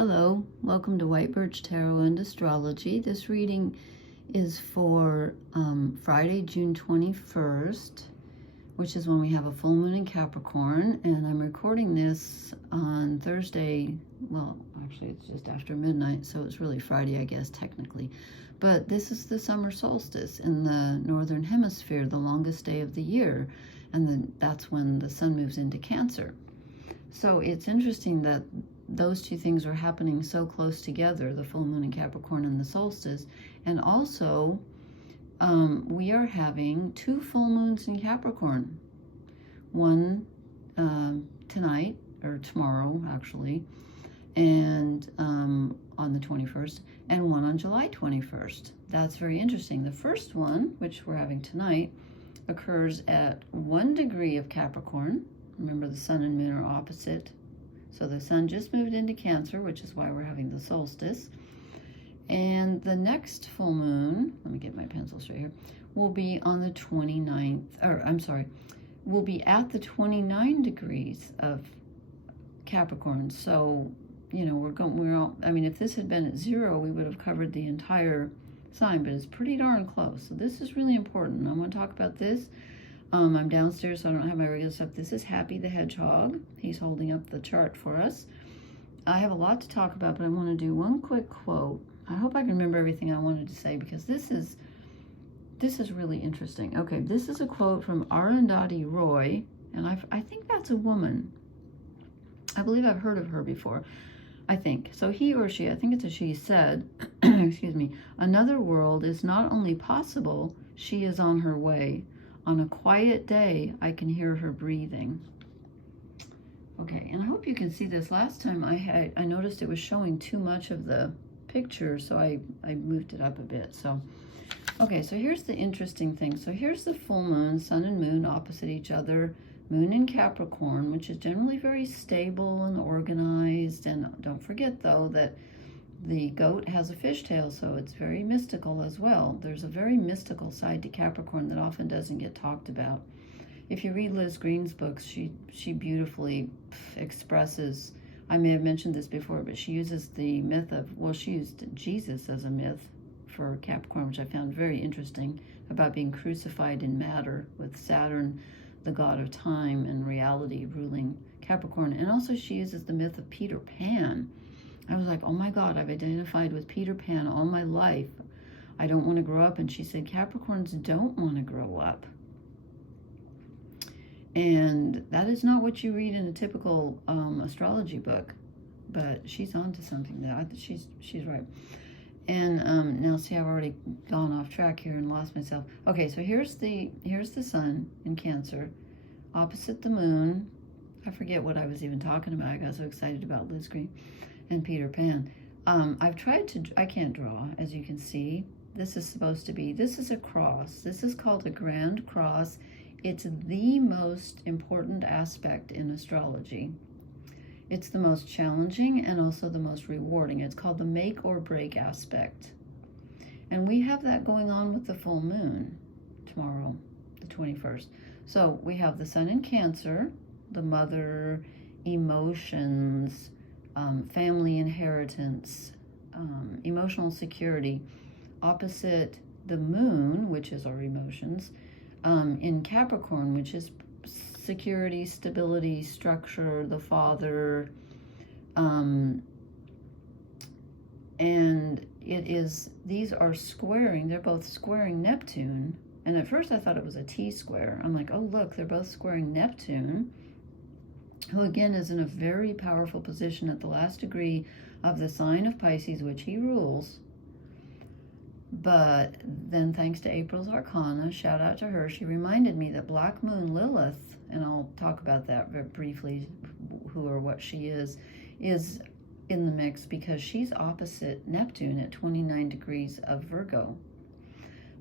Hello, welcome to White Birch Tarot and Astrology. This reading is for Friday, June 21st, which is when we have a full moon in Capricorn, and I'm recording this on Thursday. Well, actually it's just after midnight, so it's really Friday, I guess, technically. But this is the summer solstice in the northern hemisphere, the longest day of the year, and then that's when the sun moves into Cancer. So it's interesting that those two things are happening so close together, the full moon in Capricorn and the solstice. And also, we are having two full moons in Capricorn. One tonight, or tomorrow actually, and on the 21st, and one on July 21st. That's very interesting. The first one, which we're having tonight, occurs at 1 degree of Capricorn. Remember, the sun and moon are opposite. So the sun just moved into Cancer, which is why we're having the solstice. And the next full moon, let me get my pencil straight here, will be on the 29th, or I'm sorry, will be at the 29 degrees of Capricorn. So, you know, I mean, if this had been at 0, we would have covered the entire sign, but it's pretty darn close. So this is really important. I want to talk about this. I'm downstairs, so I don't have my regular stuff. This is Happy the Hedgehog. He's holding up the chart for us. I have a lot to talk about, but I want to do one quick quote. I hope I can remember everything I wanted to say, because this is really interesting. Okay, this is a quote from Arundhati Roy, and I think that's a woman. I believe I've heard of her before. I think. So he or she, I think it's a she, said, excuse me, another world is not only possible, she is on her way. On a quiet day, I can hear her breathing. Okay, and I hope you can see this. Last time I noticed it was showing too much of the picture, so I moved it up a bit. So, okay, so here's the interesting thing. So here's the full moon, sun and moon opposite each other. Moon in Capricorn, which is generally very stable and organized. And don't forget, though, that the goat has a fishtail, so it's very mystical as well. There's a very mystical side to Capricorn that often doesn't get talked about. If you read Liz Green's books, she beautifully expresses, I may have mentioned this before, but she uses the myth of, well, she used Jesus as a myth for Capricorn, which I found very interesting, about being crucified in matter, with Saturn, the god of time and reality, ruling Capricorn. And also she uses the myth of Peter Pan. I was like, oh my God, I've identified with Peter Pan all my life. I don't want to grow up. And she said, Capricorns don't want to grow up. And that is not what you read in a typical astrology book. But she's onto something there. She's right. And now see, I've already gone off track here and lost myself. Okay, so here's the sun in Cancer, opposite the moon. I forget what I was even talking about. I got so excited about Liz Green and Peter Pan. I've tried to, I can't draw, as you can see. This is supposed to be, this is a cross. This is called a grand cross. It's the most important aspect in astrology. It's the most challenging and also the most rewarding. It's called the make or break aspect. And we have that going on with the full moon tomorrow, the 21st. So we have the sun in Cancer, the mother, emotions, family inheritance, emotional security, opposite the moon, which is our emotions, in Capricorn, which is security, stability, structure, the father, and it is, these are squaring, they're both squaring Neptune. And at first I thought it was a T-square. I'm like, oh look, they're both squaring Neptune, who again is in a very powerful position at the last degree of the sign of Pisces, which he rules. But then, thanks to April's Arcana, shout out to her, she reminded me that Black Moon Lilith, and I'll talk about that very briefly, who or what she is in the mix, because she's opposite Neptune at 29 degrees of Virgo.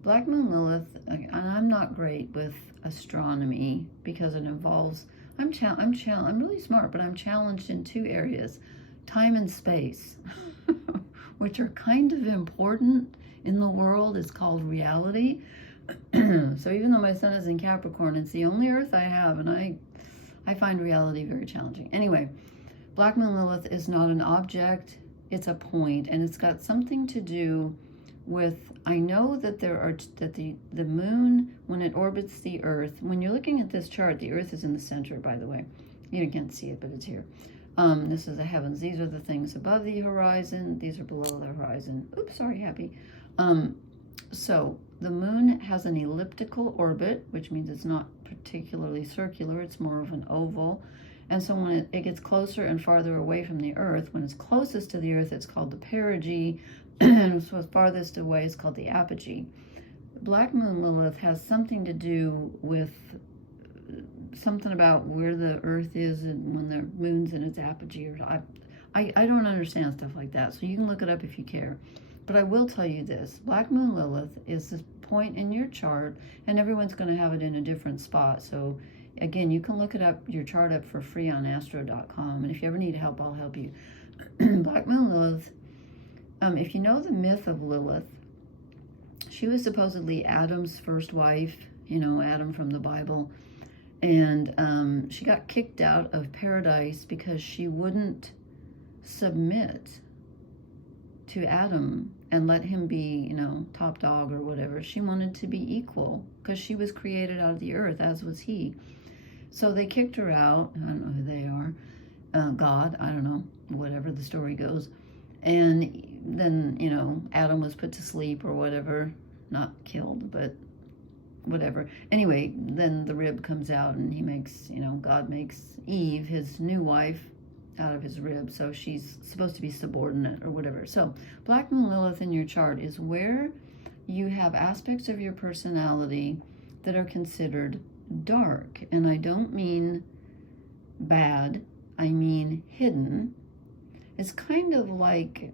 Black Moon Lilith, and I'm not great with astronomy because it involves, I'm really smart, but I'm challenged in two areas, time and space, which are kind of important in the world. Is called reality. So even though my sun is in Capricorn, it's the only Earth I have, and I find reality very challenging. Anyway, Black Moon Lilith is not an object. it's a point, and it's got something to do with, I know that the moon, when it orbits the earth, when you're looking at this chart, the earth is in the center, by the way. You can't see it, but it's here. This is the heavens. These are the things above the horizon. These are below the horizon. Oops, sorry, happy. So the moon has an elliptical orbit, which means it's not particularly circular. It's more of an oval. And so when it gets closer and farther away from the earth, when it's closest to the earth, it's called the perigee. And so farthest away is called the apogee. Black moon Lilith has something to do with something about where the earth is and when the moon's in its apogee. I don't understand stuff like that, so you can look it up if you care. But I will tell you this, Black moon Lilith is this point in your chart, and everyone's going to have it in a different spot. So again, you can look it up, your chart up for free on astro.com, and if you ever need help, I'll help you. Black moon Lilith, if you know the myth of Lilith, she was supposedly Adam's first wife, you know, Adam from the Bible. And she got kicked out of paradise because she wouldn't submit to Adam and let him be, you know, top dog or whatever. She wanted to be equal because she was created out of the earth, as was he. So they kicked her out. I don't know who they are. God, I don't know, whatever the story goes. And then, you know, Adam was put to sleep or whatever. Not killed, but whatever. Anyway, then the rib comes out and he makes, you know, God makes Eve, his new wife, out of his rib. So she's supposed to be subordinate or whatever. So Black moon Lilith in your chart is where you have aspects of your personality that are considered dark. And I don't mean bad, I mean hidden. It's kind of like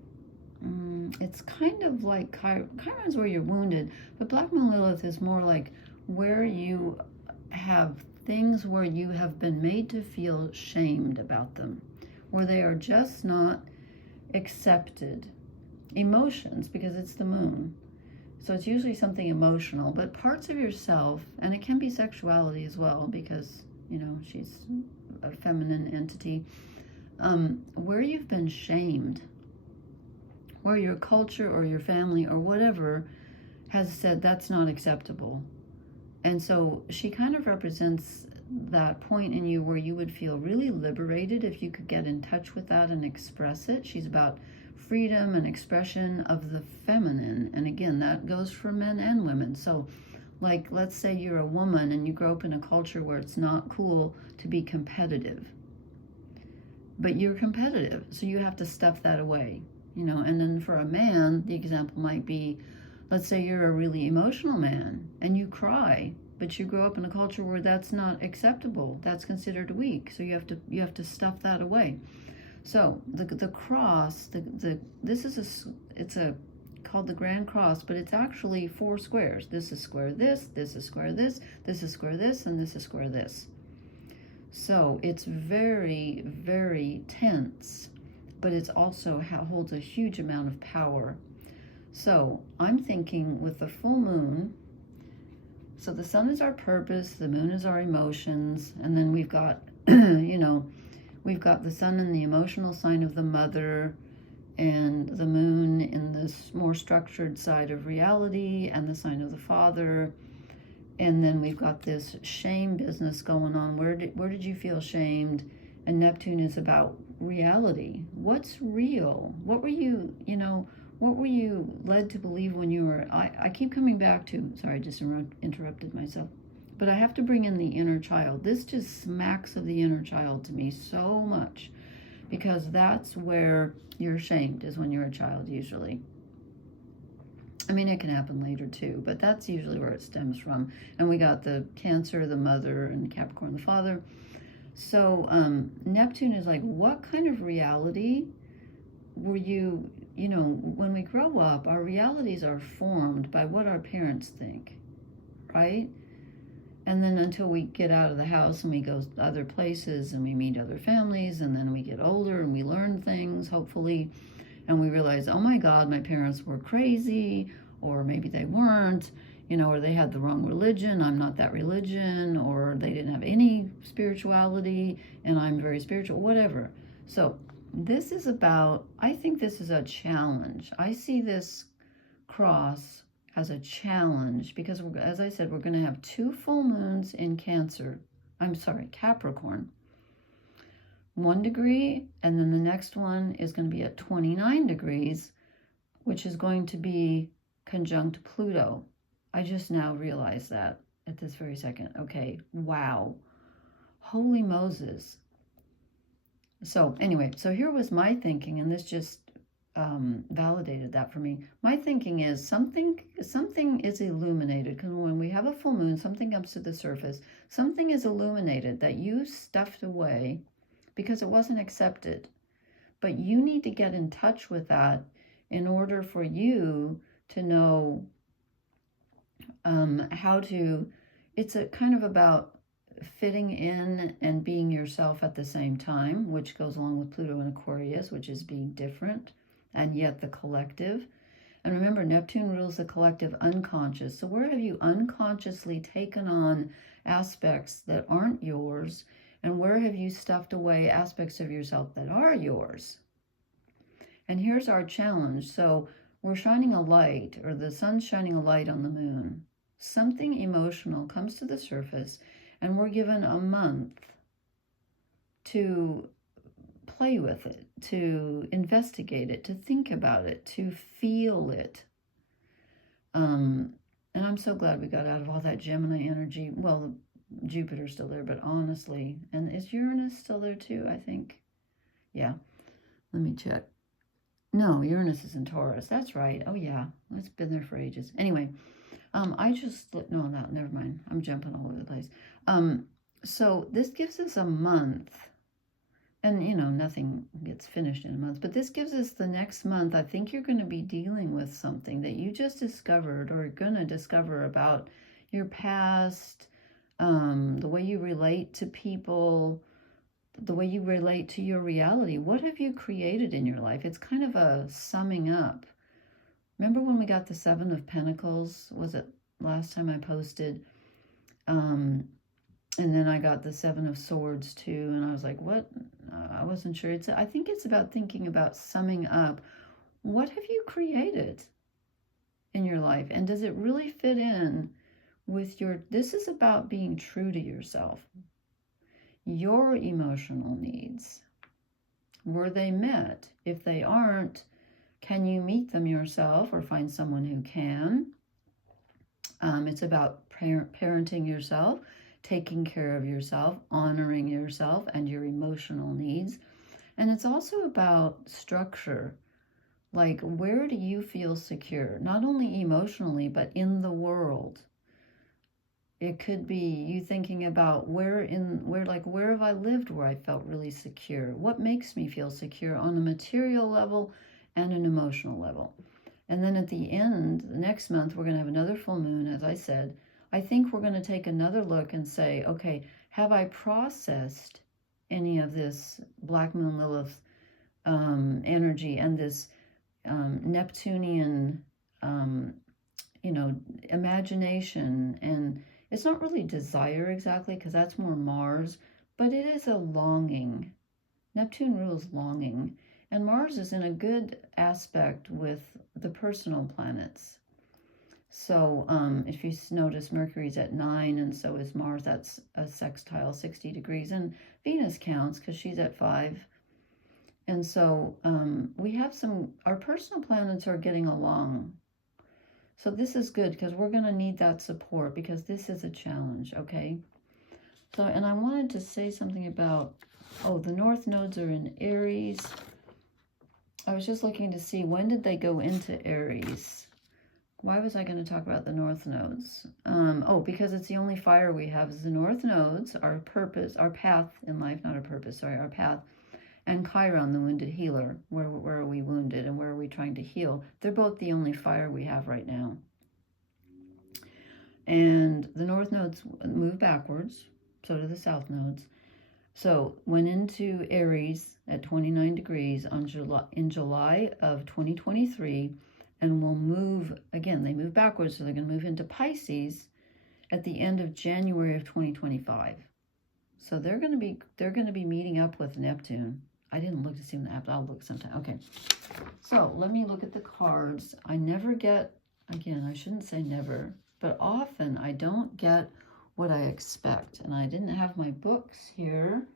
Chiron's where you're wounded, but Black moon Lilith is more like where you have things where you have been made to feel shamed about them, where they are just not accepted. Emotions, because it's the moon, so it's usually something emotional, but parts of yourself, and it can be sexuality as well, because, you know, she's a feminine entity, where you've been shamed, where your culture or your family or whatever has said that's not acceptable. And so she kind of represents that point in you where you would feel really liberated if you could get in touch with that and express it. She's about freedom and expression of the feminine. And again, that goes for men and women. So like, let's say you're a woman and you grow up in a culture where it's not cool to be competitive, but you're competitive, so you have to stuff that away. You know, and then for a man, the example might be, let's say you're a really emotional man and you cry, but you grow up in a culture where that's not acceptable. That's considered weak. So you have to stuff that away. So the cross, it's called the Grand Cross, but it's actually 4 squares. This is square this is square this is square this, and this is square this. So it's very, very tense, but it's also holds a huge amount of power. So I'm thinking with the full moon, so the sun is our purpose, the moon is our emotions, and then we've got, you know, we've got the sun in the emotional sign of the mother, and the moon in this more structured side of reality, and the sign of the father. And then we've got this shame business going on. Where did you feel shamed? And Neptune is about reality. What's real? What were you, you know, what were you led to believe when you were, I keep coming back to, sorry, I just interrupted myself, but I have to bring in the inner child. This just smacks of the inner child to me so much, because that's where you're shamed, is when you're a child usually. I mean, it can happen later too, but that's usually where it stems from. And we got the Cancer, the mother, and Capricorn, the father. So Neptune is like, what kind of reality were you, you know, when we grow up, our realities are formed by what our parents think, right? And then until we get out of the house and we go other places and we meet other families, and then we get older and we learn things, hopefully, and we realize, oh my God, my parents were crazy, or maybe they weren't, you know, or they had the wrong religion, I'm not that religion, or they didn't have any spirituality and I'm very spiritual, whatever. So this is about, I think this is a challenge. I see this cross as a challenge because, as I said, we're going to have 2 full moons in Capricorn. 1 degree, and then the next one is going to be at 29 degrees, which is going to be conjunct Pluto. I just now realized that at this very second. Okay, wow. Holy Moses. So anyway, so here was my thinking, and this just validated that for me. My thinking is something is illuminated, because when we have a full moon, something comes to the surface. Something is illuminated that you stuffed away because it wasn't accepted. But you need to get in touch with that in order for you to know how to, it's a kind of about fitting in and being yourself at the same time, which goes along with Pluto in Aquarius, which is being different and yet the collective. And remember, Neptune rules the collective unconscious. So where have you unconsciously taken on aspects that aren't yours, and where have you stuffed away aspects of yourself that are yours? And here's our challenge. So we're shining a light, or the sun's shining a light on the moon. Something emotional comes to the surface, and we're given a month to play with it, to investigate it, to think about it, to feel it. And I'm so glad we got out of all that Gemini energy. Well, Jupiter's still there, but honestly, and is Uranus still there too, I think? Yeah, let me check. No, Uranus is in Taurus. That's right. Oh yeah, it's been there for ages. Anyway, never mind. I'm jumping all over the place. So this gives us a month, and nothing gets finished in a month, but this gives us the next month. I think you're going to be dealing with something that you just discovered, or are going to discover about your past, the way you relate to people, the way you relate to your reality. What have you created in your life? It's kind of a summing up. Remember when we got the 7 of Pentacles? Was it last time I posted? And then I got the 7 of Swords too, and I was like, what? I wasn't sure. I think it's about thinking about summing up. What have you created in your life? And does it really fit in with this is about being true to yourself. Your emotional needs. Were they met? If they aren't, can you meet them yourself or find someone who can? It's about parenting yourself, taking care of yourself, honoring yourself and your emotional needs. And it's also about structure. Like, where do you feel secure? Not only emotionally, but in the world. It could be you thinking about where have I lived where I felt really secure? What makes me feel secure on a material level and an emotional level? And then at the end, the next month, we're going to have another full moon, as I said. I think we're going to take another look and say, okay, have I processed any of this Black Moon Lilith energy and this Neptunian, imagination? And it's not really desire exactly, because that's more Mars, but it is a longing. Neptune rules longing, and Mars is in a good aspect with the personal planets. So if you notice, Mercury's at 9, and so is Mars. That's a sextile 60 degrees, and Venus counts because she's at 5. And so we have our personal planets are getting along. So this is good, because we're going to need that support, because this is a challenge, okay? So, and I wanted to say something about, the North nodes are in Aries. I was just looking to see, when did they go into Aries? Why was I going to talk about the North nodes? Because it's the only fire we have is the North nodes, our purpose, our path in life, not our purpose, sorry, our path. And Chiron, the wounded healer. Where are we wounded and where are we trying to heal? They're both the only fire we have right now. And the North nodes move backwards, so do the South nodes. So went into Aries at 29 degrees in July of 2023, and will move, again, they move backwards, so they're going to move into Pisces at the end of January of 2025. So they're going to be meeting up with Neptune. I didn't look to see when the app, I'll look sometime. Okay, so let me look at the cards. I never get, again, I shouldn't say never, but often I don't get what I expect. And I didn't have my books here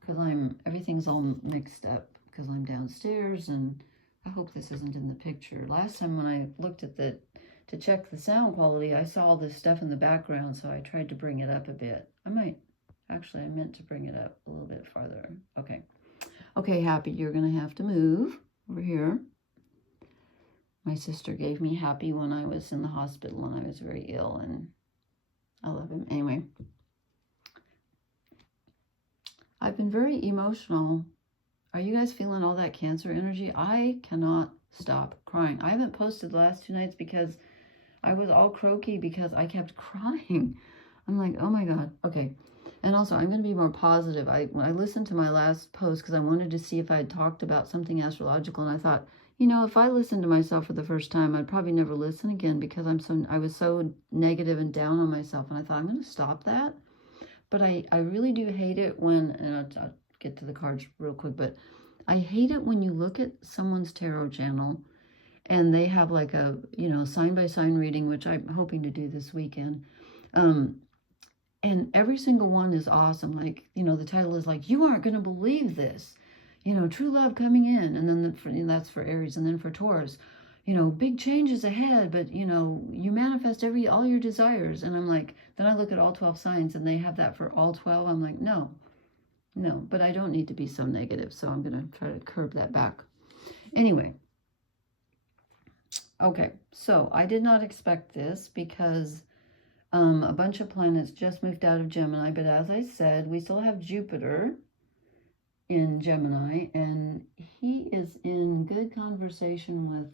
because everything's all mixed up because I'm downstairs, and I hope this isn't in the picture. Last time when I looked at to check the sound quality, I saw all this stuff in the background, so I tried to bring it up a bit. I meant to bring it up a little bit farther. Okay. Okay, Happy, you're going to have to move over here. My sister gave me Happy when I was in the hospital and I was very ill, and I love him. Anyway, I've been very emotional. Are you guys feeling all that Cancer energy? I cannot stop crying. I haven't posted the last 2 nights because I was all croaky because I kept crying. I'm like, oh my God. Okay. And also, I'm going to be more positive. I listened to my last post because I wanted to see if I had talked about something astrological. And I thought, you know, if I listened to myself for the first time, I'd probably never listen again because I was so negative and down on myself. And I thought, I'm going to stop that. But I really do hate it when, and I'll get to the cards real quick, but I hate it when you look at someone's tarot channel and they have like a, you know, sign by sign reading, which I'm hoping to do this weekend. And every single one is awesome. Like, you know, the title is like, you aren't going to believe this, you know, true love coming in. And then that's for Aries. And then for Taurus, you know, big changes ahead, but, you know, you manifest all your desires. And I'm like, then I look at all 12 signs and they have that for all 12. I'm like, no, but I don't need to be so negative. So I'm going to try to curb that back. Anyway. Okay. So I did not expect this because a bunch of planets just moved out of Gemini, but as I said, we still have Jupiter in Gemini, and he is in good conversation with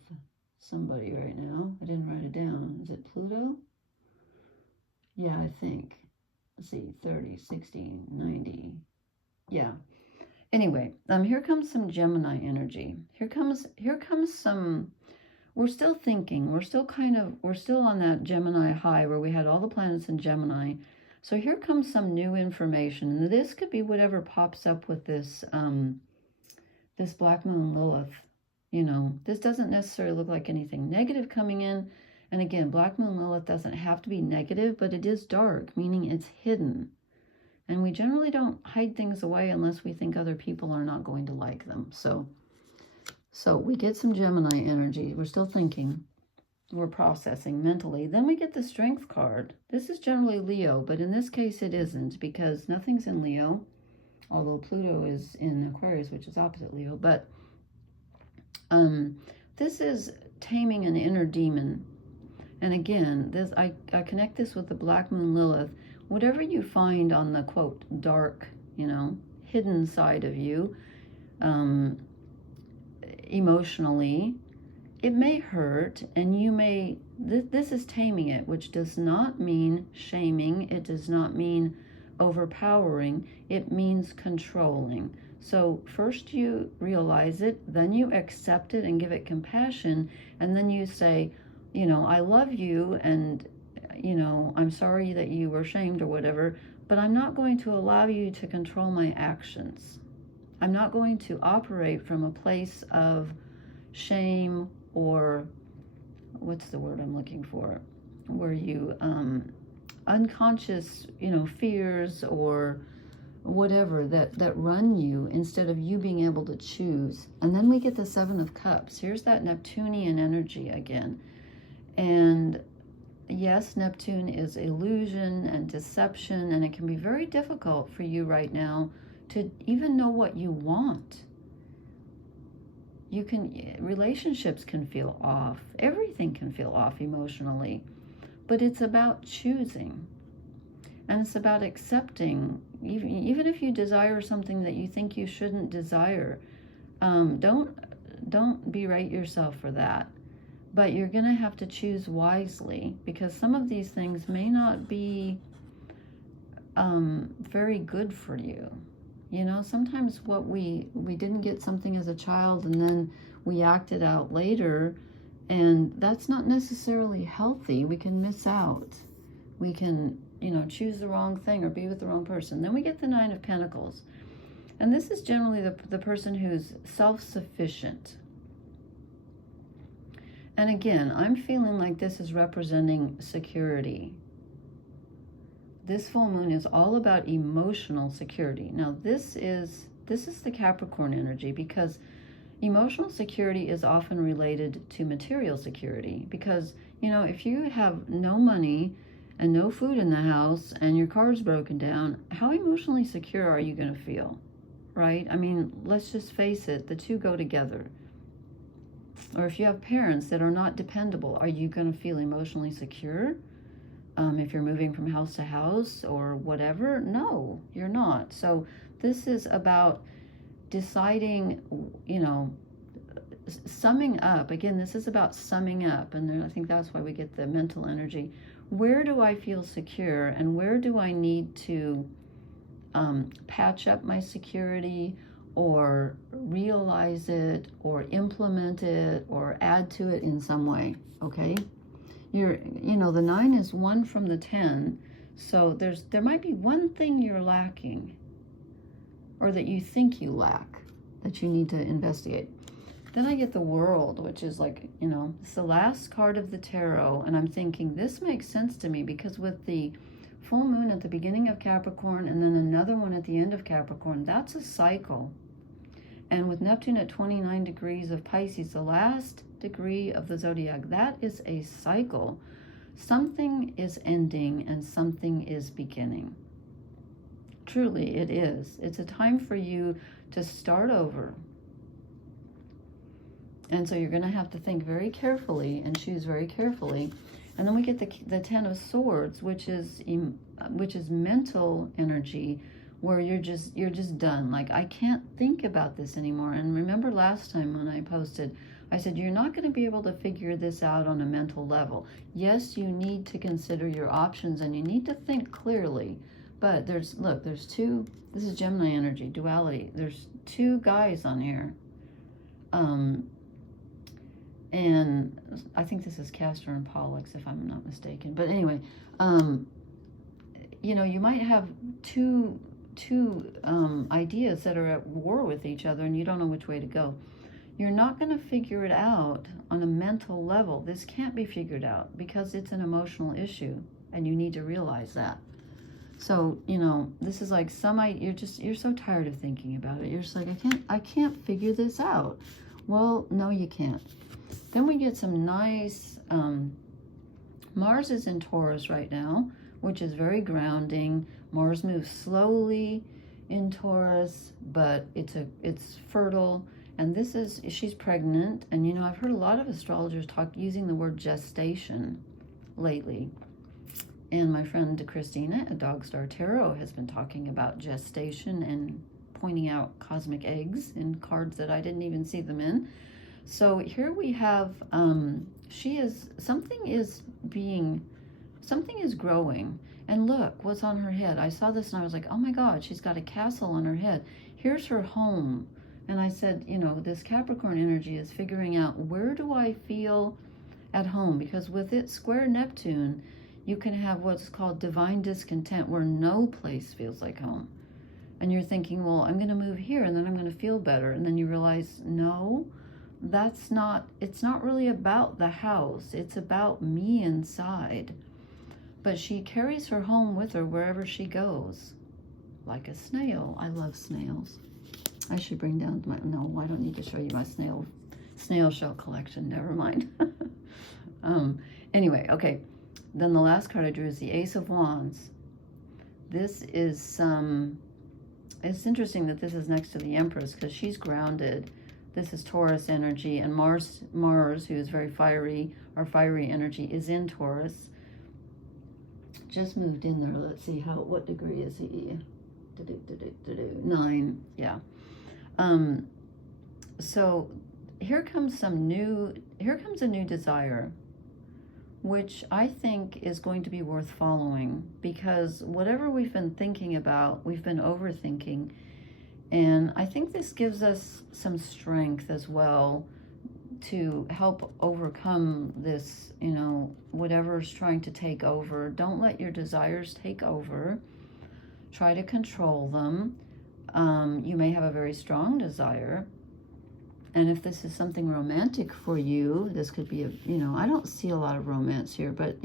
somebody right now. I didn't write it down. Is it Pluto? Yeah, I think. Let's see, 30, 60, 90. Yeah. Anyway, here comes some Gemini energy. Here comes some... We're still thinking, we're still on that Gemini high where we had all the planets in Gemini. So here comes some new information. And this could be whatever pops up with this, this Black Moon Lilith. You know, this doesn't necessarily look like anything negative coming in. And again, Black Moon Lilith doesn't have to be negative, but it is dark, meaning it's hidden. And we generally don't hide things away unless we think other people are not going to like them. So we get some Gemini energy. We're still thinking. We're processing mentally. Then we get the Strength card. This is generally Leo, but in this case it isn't because nothing's in Leo, although Pluto is in Aquarius, which is opposite Leo. But this is taming an inner demon. And again, I connect this with the Black Moon Lilith. Whatever you find on the, quote, dark, you know, hidden side of you, emotionally, it may hurt, and you may, this is taming it, which does not mean shaming. It does not mean overpowering. It means controlling. So first you realize it, then you accept it and give it compassion, and then you say, you know, I love you, and, you know, I'm sorry that you were shamed or whatever, but I'm not going to allow you to control my actions. I'm not going to operate from a place of shame or, what's the word I'm looking for, where you, unconscious, you know, fears or whatever that run you instead of you being able to choose. And then we get the Seven of Cups. Here's that Neptunian energy again. And yes, Neptune is illusion and deception, and it can be very difficult for you right now to even know what you want. Relationships can feel off. Everything can feel off emotionally. But it's about choosing. And it's about accepting. Even if you desire something that you think you shouldn't desire, don't berate yourself for that. But you're going to have to choose wisely, because some of these things may not be very good for you. You know, sometimes what we didn't get something as a child and then we acted out later, and that's not necessarily healthy. We can miss out. We can, you know, choose the wrong thing or be with the wrong person. Then we get the Nine of Pentacles. And this is generally the person who's self-sufficient. And again, I'm feeling like this is representing security. This full moon is all about emotional security. Now, this is the Capricorn energy, because emotional security is often related to material security. Because, you know, if you have no money and no food in the house and your car's broken down, how emotionally secure are you going to feel? Right? I mean, let's just face it, the two go together. Or if you have parents that are not dependable, are you going to feel emotionally secure? If you're moving from house to house or whatever, no, you're not. So this is about deciding, you know, summing up. Again, this is about summing up, and I think that's why we get the mental energy. Where do I feel secure, and where do I need to patch up my security, or realize it, or implement it, or add to it in some way? Okay, you know, the 9 is 1 from the 10, so there might be one thing you're lacking, or that you think you lack, that you need to investigate. Then I get the World, which is like, you know, it's the last card of the tarot, and I'm thinking this makes sense to me, because with the full moon at the beginning of Capricorn and then another one at the end of Capricorn, that's a cycle. And with Neptune at 29 degrees of Pisces, the last degree of the zodiac, that is a cycle. Something is ending and something is beginning. Truly, it is. It's a time for you to start over. And so you're going to have to think very carefully and choose very carefully. And then we get the 10 of Swords, which is mental energy, where you're just done. Like, I can't think about this anymore. And remember last time when I posted, I said you're not going to be able to figure this out on a mental level. Yes, you need to consider your options and you need to think clearly. But there's two, this is Gemini energy, duality. There's two guys on here. And I think this is Castor and Pollux, if I'm not mistaken. But anyway, you know, you might have two ideas that are at war with each other and you don't know which way to go. You're not going to figure it out on a mental level. This can't be figured out because it's an emotional issue, and you need to realize that. So, you know, this is like you're so tired of thinking about it. You're just like, I can't figure this out. Well, no, you can't. Then we get some nice, Mars is in Taurus right now, which is very grounding. Mars moves slowly in Taurus, but it's fertile. And she's pregnant. And, you know, I've heard a lot of astrologers using the word gestation lately. And my friend Christina at Dog Star Tarot has been talking about gestation and pointing out cosmic eggs in cards that I didn't even see them in. So here we have, something is growing. And look what's on her head. I saw this and I was like, oh my God, she's got a castle on her head. Here's her home. And I said, you know, this Capricorn energy is figuring out, where do I feel at home? Because with it square Neptune, you can have what's called divine discontent, where no place feels like home. And you're thinking, well, I'm going to move here and then I'm going to feel better. And then you realize, no, it's not really about the house. It's about me inside. But she carries her home with her wherever she goes, like a snail. I love snails. I should bring down I don't need to show you my snail shell collection. Never mind. Anyway, okay. Then the last card I drew is the Ace of Wands. This is it's interesting that this is next to the Empress, because she's grounded. This is Taurus energy, and Mars, who is very fiery, or fiery energy, is in Taurus. Just moved in there. Let's see what degree is he? 9. Yeah. So here comes a new desire, which I think is going to be worth following, because whatever we've been thinking about, we've been overthinking. And I think this gives us some strength as well to help overcome this, you know, whatever's trying to take over. Don't let your desires take over. Try to control them. You may have a very strong desire. And if this is something romantic for you, this could be, I don't see a lot of romance here, but,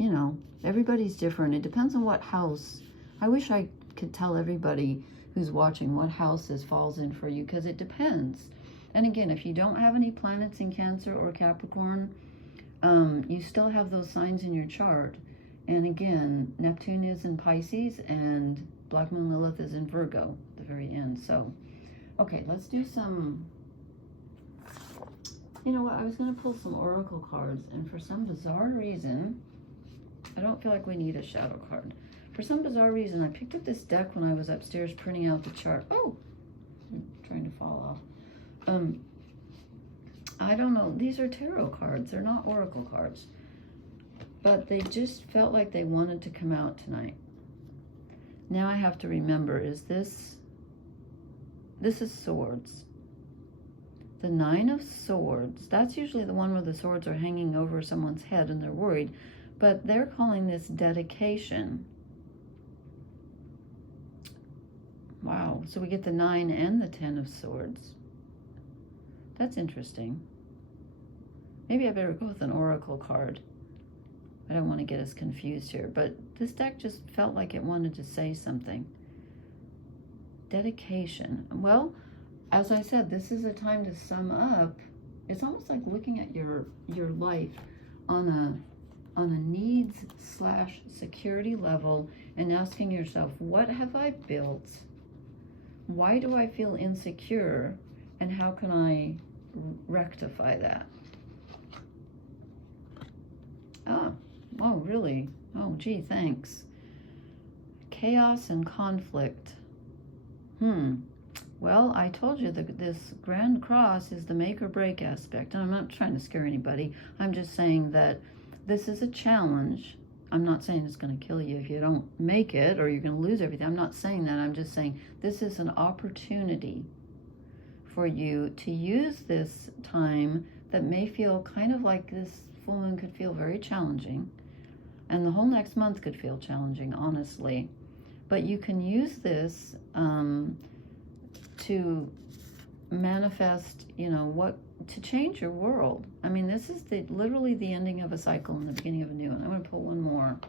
everybody's different. It depends on what house. I wish I could tell everybody who's watching what house this falls in for you, because it depends. And again, if you don't have any planets in Cancer or Capricorn, you still have those signs in your chart. And again, Neptune is in Pisces and Black Moon Lilith is in Virgo at the very end. So, okay, let's do some... You know what, I was going to pull some oracle cards, and for some bizarre reason, I don't feel like we need a shadow card. For some bizarre reason, I picked up this deck when I was upstairs printing out the chart. Oh, I'm trying to fall off. I don't know. These are tarot cards. They're not oracle cards. But they just felt like they wanted to come out tonight. Now I have to remember, is this is swords. The Nine of Swords, that's usually the one where the swords are hanging over someone's head and they're worried, but they're calling this dedication. Wow, so we get the 9 and the 10 of Swords. That's interesting. Maybe I better go with an oracle card. I don't want to get us confused here, but this deck just felt like it wanted to say something. Dedication. Well, as I said, this is a time to sum up. It's almost like looking at your life on a needs/security level and asking yourself, what have I built? Why do I feel insecure? And how can I rectify that? Oh, really? Oh, gee, thanks. Chaos and conflict. Well, I told you that this Grand Cross is the make or break aspect. And I'm not trying to scare anybody. I'm just saying that this is a challenge. I'm not saying it's going to kill you if you don't make it or you're going to lose everything. I'm not saying that. I'm just saying this is an opportunity for you to use this time that may feel kind of like this full moon could feel very challenging. And the whole next month could feel challenging, honestly. But you can use this to manifest, to change your world. I mean, this is literally the ending of a cycle and the beginning of a new one. I'm going to pull one more.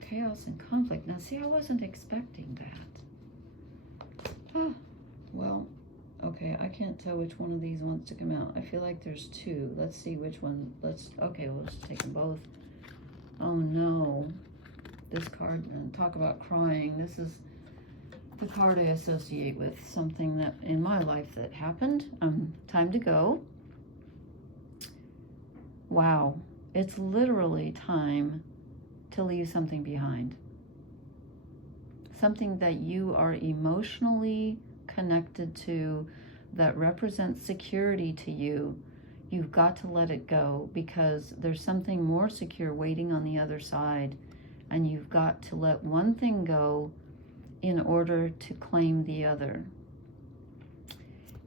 Chaos and conflict. Now, see, I wasn't expecting that. Well, okay, I can't tell which one of these wants to come out. I feel like there's two. Let's see which one. Okay, we'll just take them both. Oh, no. This card, talk about crying. This is the card I associate with something that in my life that happened. Time to go. Wow. It's literally time to leave something behind. Something that you are emotionally connected to, that represents security to you. You've got to let it go because there's something more secure waiting on the other side. And you've got to let one thing go in order to claim the other.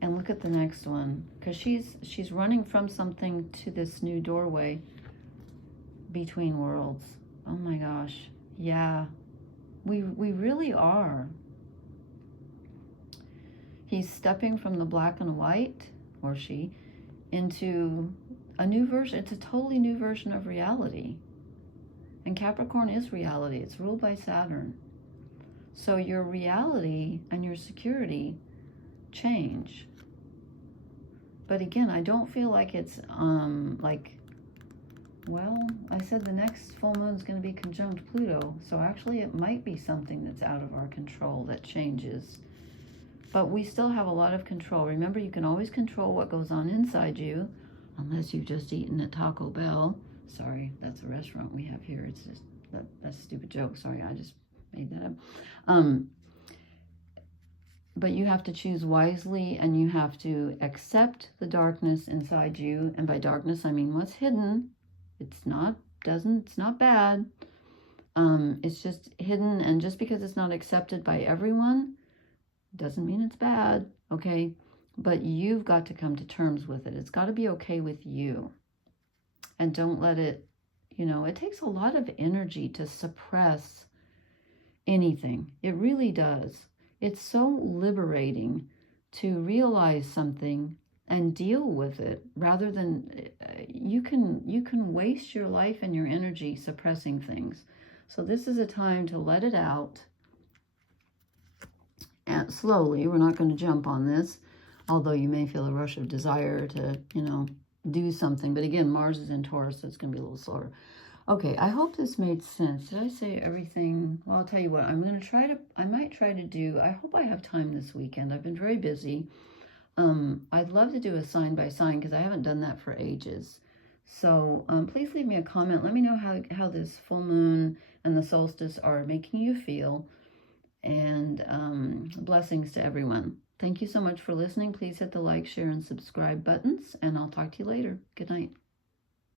And look at the next one, because she's running from something to this new doorway between worlds. Oh my gosh. Yeah, we really are. He's stepping from the black and white, or she, into a new version. It's a totally new version of reality. And Capricorn is reality. It's ruled by Saturn. So your reality and your security change. But again, I don't feel like it's well, I said the next full moon is going to be conjunct Pluto. So actually it might be something that's out of our control that changes. But we still have a lot of control. Remember, you can always control what goes on inside you, unless you've just eaten at Taco Bell. Sorry, that's a restaurant we have here. It's just, that's a stupid joke. Sorry, I just made that up. But you have to choose wisely, and you have to accept the darkness inside you. And by darkness, I mean what's hidden. It's not bad. It's just hidden, and just because it's not accepted by everyone doesn't mean it's bad, okay? But you've got to come to terms with it. It's got to be okay with you. And don't let it, it takes a lot of energy to suppress anything. It really does. It's so liberating to realize something and deal with it, rather than you can waste your life and your energy suppressing things. So this is a time to let it out, and slowly. We're not going to jump on this, although you may feel a rush of desire to, you know, do something. But again, Mars is in Taurus, so it's going to be a little slower. Okay, I hope this made sense. Did I say everything? Well, I'll tell you what, I'm going to try to, I might try to do, I hope I have time this weekend. I've been very busy. I'd love to do a sign by sign because I haven't done that for ages. So please leave me a comment. Let me know how this full moon and the solstice are making you feel. And blessings to everyone. Thank you so much for listening. Please hit the like, share, and subscribe buttons, and I'll talk to you later. Good night.